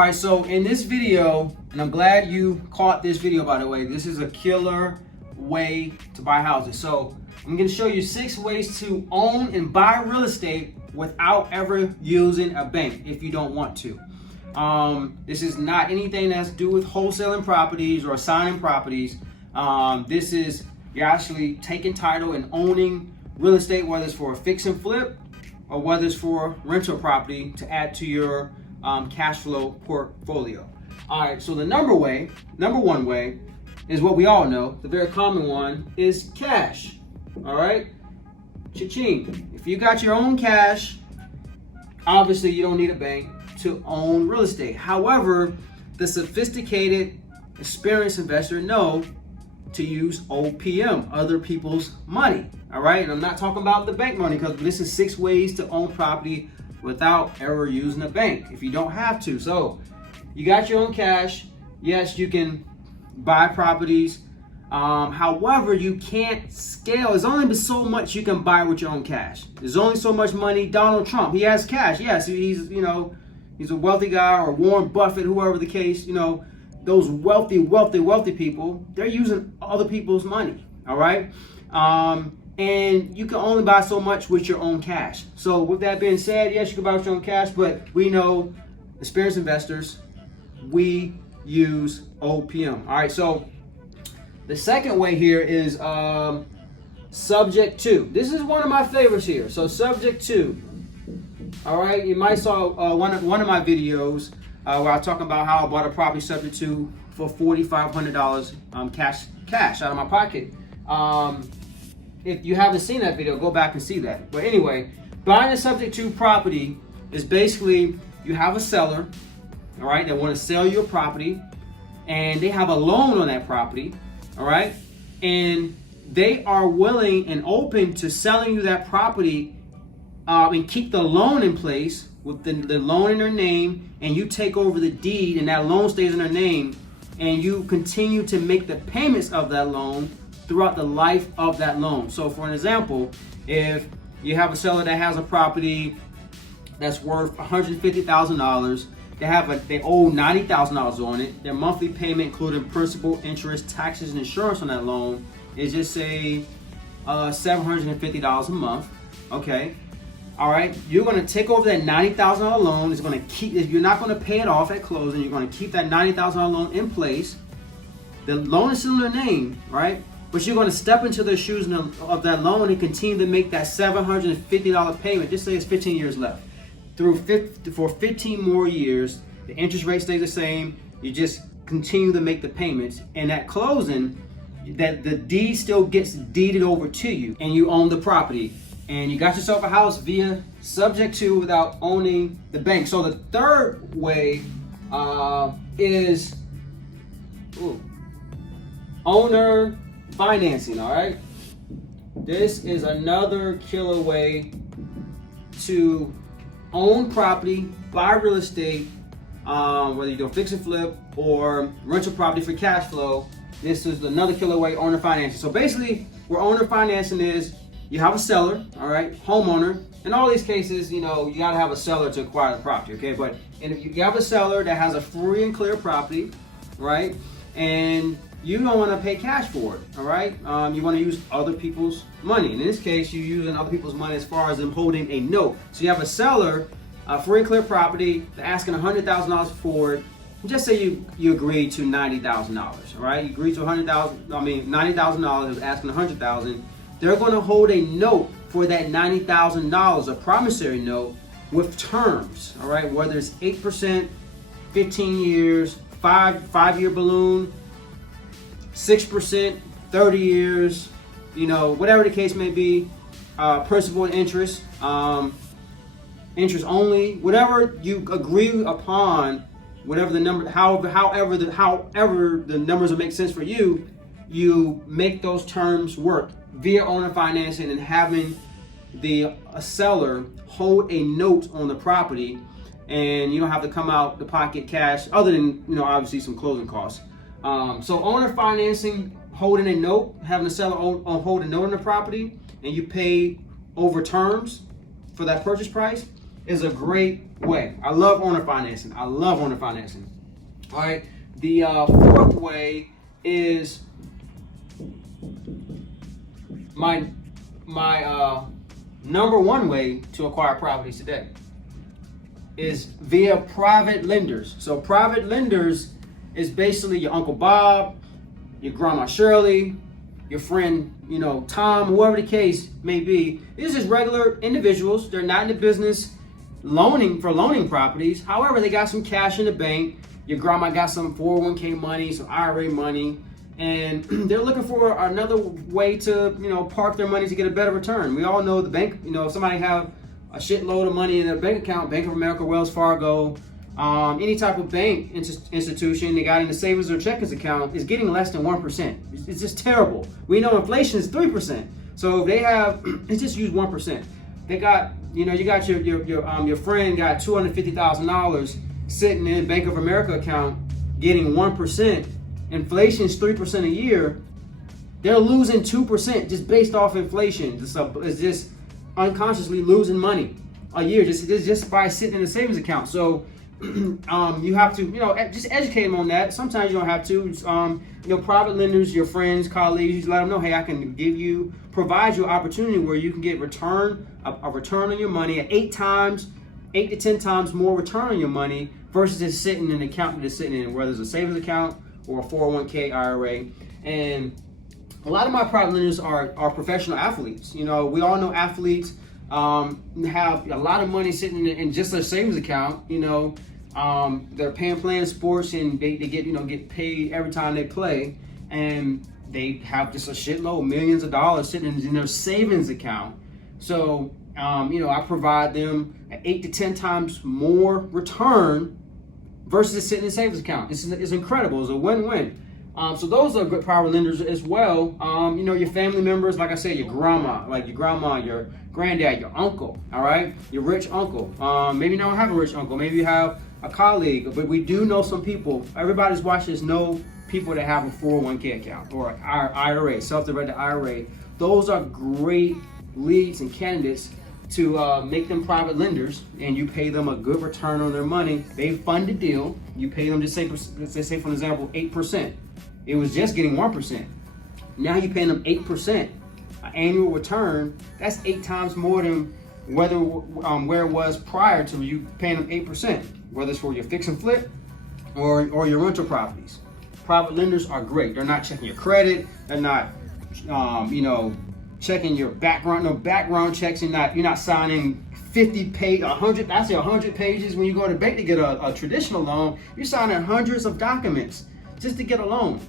All right, so in this video, and I'm glad you caught this video, by the way, this is a killer way to buy houses. So I'm gonna show you 6 ways to own and buy real estate without ever using a bank if you don't want to. This is not anything that's to do with wholesaling properties or assigning properties. This is, you're actually taking title and owning real estate, whether it's for a fix and flip or whether it's for rental property to add to your cash flow portfolio. All right, so the number one way is what we all know. The very common one is cash. All right, cha-ching. If you got your own cash, obviously you don't need a bank to own real estate. However, the sophisticated, experienced investor know to use OPM, other people's money. All right, and I'm not talking about the bank money, because this is 6 ways to own property without ever using a bank if you don't have to. So you got your own cash. Yes, you can buy properties. However, you can't scale. There's only so much you can buy with your own cash. There's only so much money. Donald Trump, he has cash. Yes, he's a wealthy guy, or Warren Buffett, whoever the case. Those wealthy people, they're using other people's money. All right. And you can only buy so much with your own cash. So with that being said, yes, you can buy with your own cash, but we know, experienced investors, we use OPM. All right, so the second way here is subject to. This is one of my favorites here. So subject to. All right, you might saw one of my videos where I talk about how I bought a property subject to for $4,500 cash out of my pocket. If you haven't seen that video, go back and see that. But anyway, buying a subject to property is basically, you have a seller, all right, that want to sell your property, and they have a loan on that property, all right, and they are willing and open to selling you that property and keep the loan in place with the loan in their name, and you take over the deed and that loan stays in their name, and you continue to make the payments of that loan throughout the life of that loan. So for an example, if you have a seller that has a property that's worth $150,000, they owe $90,000 on it, their monthly payment, including principal, interest, taxes, and insurance on that loan, is just say $750 a month. Okay. All right, you're going to take over that $90,000 loan. It's going to keep. You're not going to pay it off at closing. You're going to keep that $90,000 loan in place. The loan is still in their name, right? But you're going to step into the shoes of that loan and continue to make that $750 payment. Just say it's 15 years left. For 15 more years, the interest rate stays the same. You just continue to make the payments. And at closing, that the deed still gets deeded over to you, and you own the property. And you got yourself a house via subject to, without owning the bank. So the third way is owner financing. All right, this is another killer way to own property, buy real estate, whether you're doing fix and flip or rental property for cash flow. This is another killer way, owner financing. So basically, where owner financing is, you have a seller, all right, homeowner. In all these cases, you gotta have a seller to acquire the property, okay? But if you have a seller that has a free and clear property, right, and you don't want to pay cash for it, all right? You want to use other people's money. In this case, you're using other people's money as far as them holding a note. So you have a seller, free and clear property, they're asking $100,000 for it. Just say you agree to $90,000, all right? You agree to $90,000, is asking $100,000. They're going to hold a note for that $90,000, a promissory note with terms, all right? Whether it's 8%, 15 years, five-year balloon, 6%, 30 years, whatever the case may be, principal and interest, interest only, whatever you agree upon, whatever the number, however the numbers will make sense for you, you make those terms work via owner financing and having the seller hold a note on the property, and you don't have to come out the pocket cash, other than obviously some closing costs. So owner financing, holding a note, having a seller hold a note on the property, and you pay over terms for that purchase price. is a great way. I love owner financing. I love owner financing. All right. The fourth way is my number one way to acquire properties today is via private lenders. So private lenders is basically your Uncle Bob, your Grandma Shirley, your friend, Tom, whoever the case may be. These are just regular individuals. They're not in the business loaning properties. However, they got some cash in the bank. Your grandma got some 401k money, some IRA money, and they're looking for another way to, park their money to get a better return. We all know the bank, if somebody have a shitload of money in their bank account, Bank of America, Wells Fargo, any type of bank institution they got in the savings or checkings account is getting less than 1%. It's just terrible. We know inflation is 3%. So if they have, let's just use 1%. They got, you got your friend got $250,000 sitting in a Bank of America account getting 1%. Inflation is 3% a year. They're losing 2% just based off inflation. It's just unconsciously losing money a year just by sitting in a savings account. So you have to, just educate them on that. Sometimes you don't have to. Private lenders, your friends, colleagues, you just let them know, hey, I can provide you an opportunity where you can get a return on your money at 8 to 10 times more return on your money versus just sitting in an account that is sitting in, whether it's a savings account or a 401k IRA. And a lot of my private lenders are professional athletes. We all know athletes have a lot of money sitting in just their savings account. They're playing sports and they get paid every time they play, and they have just a shitload, millions of dollars sitting in their savings account. So I provide them an 8 to 10 times more return versus sitting in a savings account. It's incredible. It's a win-win. So those are good private lenders as well. Your family members, like I said, your grandma, your granddad, your uncle, all right? Your rich uncle. Maybe you don't have a rich uncle. Maybe you have a colleague, but we do know some people. Everybody's watching this know people that have a 401k account or an IRA, self-directed IRA. Those are great leads and candidates to make them private lenders, and you pay them a good return on their money. They fund the deal. You pay them, let's say for example, 8%. It was just getting 1%. Now you're paying them 8%, an annual return. That's 8 times more than where it was prior to you paying them 8%, whether it's for your fix and flip or your rental properties. Private lenders are great. They're not checking your credit. They're not, checking your background. No background checks. You're not signing 100 pages when you go to the bank to get a traditional loan. You're signing hundreds of documents just to get a loan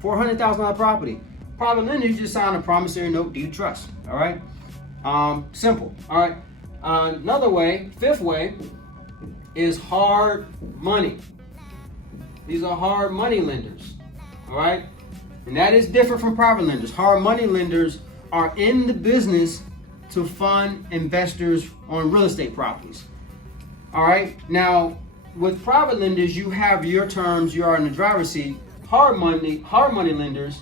for a $100,000 property. Private lenders, you just sign a promissory note, deed of trust. All right, simple. All right. Another way, fifth way, is hard money. These are hard money lenders. All right, and that is different from private lenders. Hard money lenders are in the business to fund investors on real estate properties. All right. Now, with private lenders, you have your terms. You are in the driver's seat. Hard money lenders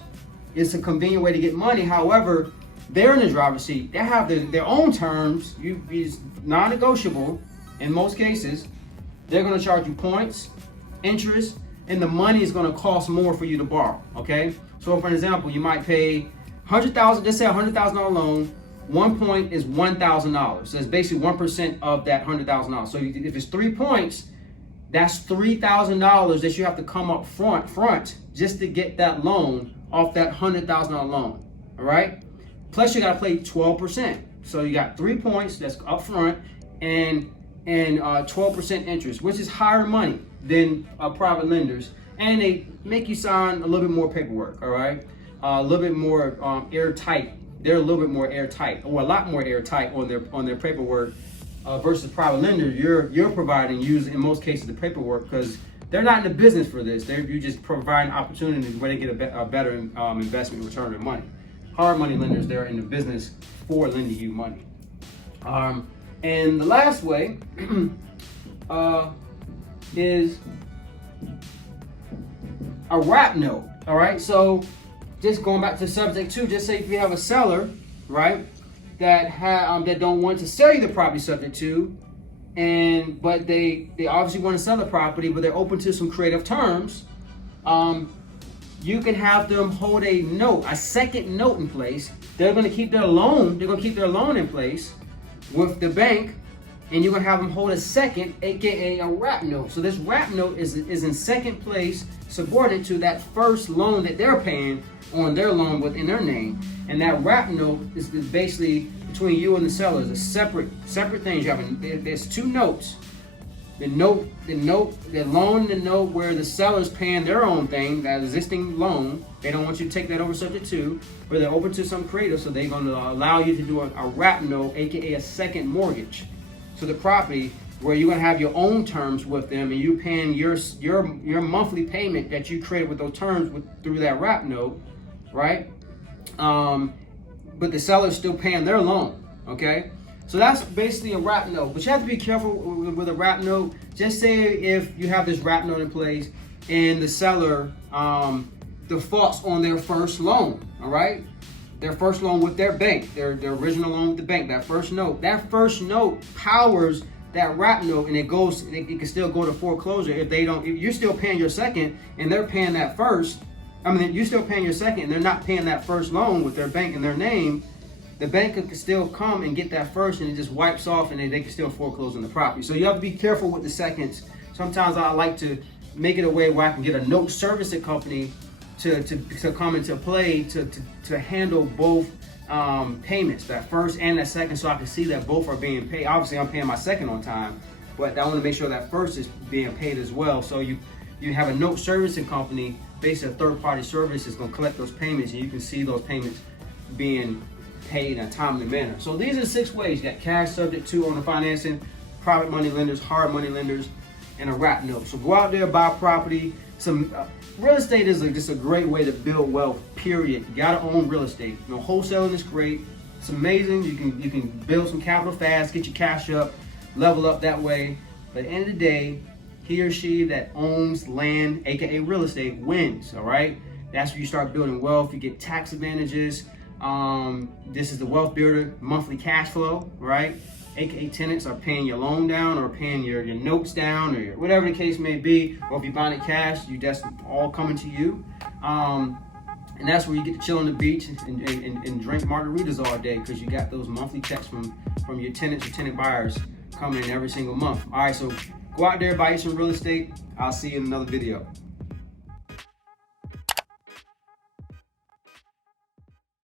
is a convenient way to get money. However, they're in the driver's seat. They have their own terms. It's non-negotiable in most cases. They're going to charge you points, interest, and the money is going to cost more for you to borrow. Okay. So, for example, you might pay $100,000. Let's say a $100,000 loan. 1 point is $1,000. So it's basically 1% of that $100,000. So if it's 3 points, that's $3,000 that you have to come up front just to get that loan off that $100,000 loan. All right. Plus you got to pay 12%. So you got 3 points that's up front and 12% interest, which is higher money than private lenders, and they make you sign a little bit more paperwork. All right. A little bit more airtight. They're a little bit more airtight, or a lot more airtight on their paperwork versus private lenders. You're providing, in most cases, the paperwork, because they're not in the business for this. You just provide opportunities where they get a better investment return on their money. Hard money lenders, they're in the business for lending you money. And the last way is a wrap note. All right, so just going back to subject 2, just say if you have a seller, right, that don't want to sell you the property subject to, but they obviously want to sell the property, but they're open to some creative terms. You can have them hold a second note in place. They're going to keep their loan. They're going to keep their loan in place with the bank, and you're going to have them hold a second, aka a wrap note. So this wrap note is in second place, subordinate to that first loan that they're paying on their loan within their name. And that wrap note is basically between you and the seller. It's a separate things. You have there's two notes. The loan and the note where the seller's paying their own thing, that existing loan. They don't want you to take that over subject to, but they're open to some creative, so they're going to allow you to do a wrap note, aka a second mortgage, to the property, where you're going to have your own terms with them, and you paying your monthly payment that you created with those terms through that wrap note, right? But the seller's still paying their loan. Okay. So that's basically a wrap note, but you have to be careful with a wrap note. Just say if you have this wrap note in place and the seller defaults on their first loan, all right? Their first loan with their bank, their original loan with the bank, that first note powers that wrap note, and it can still go to foreclosure if you're still paying your second and they're paying that first. I mean, you're still paying your second and they're not paying that first loan with their bank in their name. The bank can still come and get that first, and it just wipes off, and they can still foreclose on the property. So you have to be careful with the seconds. Sometimes I like to make it a way where I can get a note servicing company to come into play to handle both payments, that first and that second, so I can see that both are being paid. Obviously, I'm paying my second on time, but I want to make sure that first is being paid as well. So you have a note servicing company, basically a third-party service, is going to collect those payments, and you can see those payments being paid in a timely manner. So these are the 6 ways. You got cash, subject to, owner financing, private money lenders, hard money lenders, and a wrap note. So go out there, buy property. Some real estate is just a great way to build wealth, period. You gotta own real estate. Wholesaling is great. It's amazing. You can build some capital fast, get your cash up, level up that way. But at the end of the day, he or she that owns land, aka real estate, wins. All right. That's where you start building wealth. You get tax advantages. This is the wealth builder, monthly cash flow, right? AKA tenants are paying your loan down or paying your notes down, or whatever the case may be. Or if you're buying it cash, that's all coming to you. And that's where you get to chill on the beach and drink margaritas all day, because you got those monthly checks from your tenants or tenant buyers coming in every single month. All right, so go out there, buy some real estate. I'll see you in another video.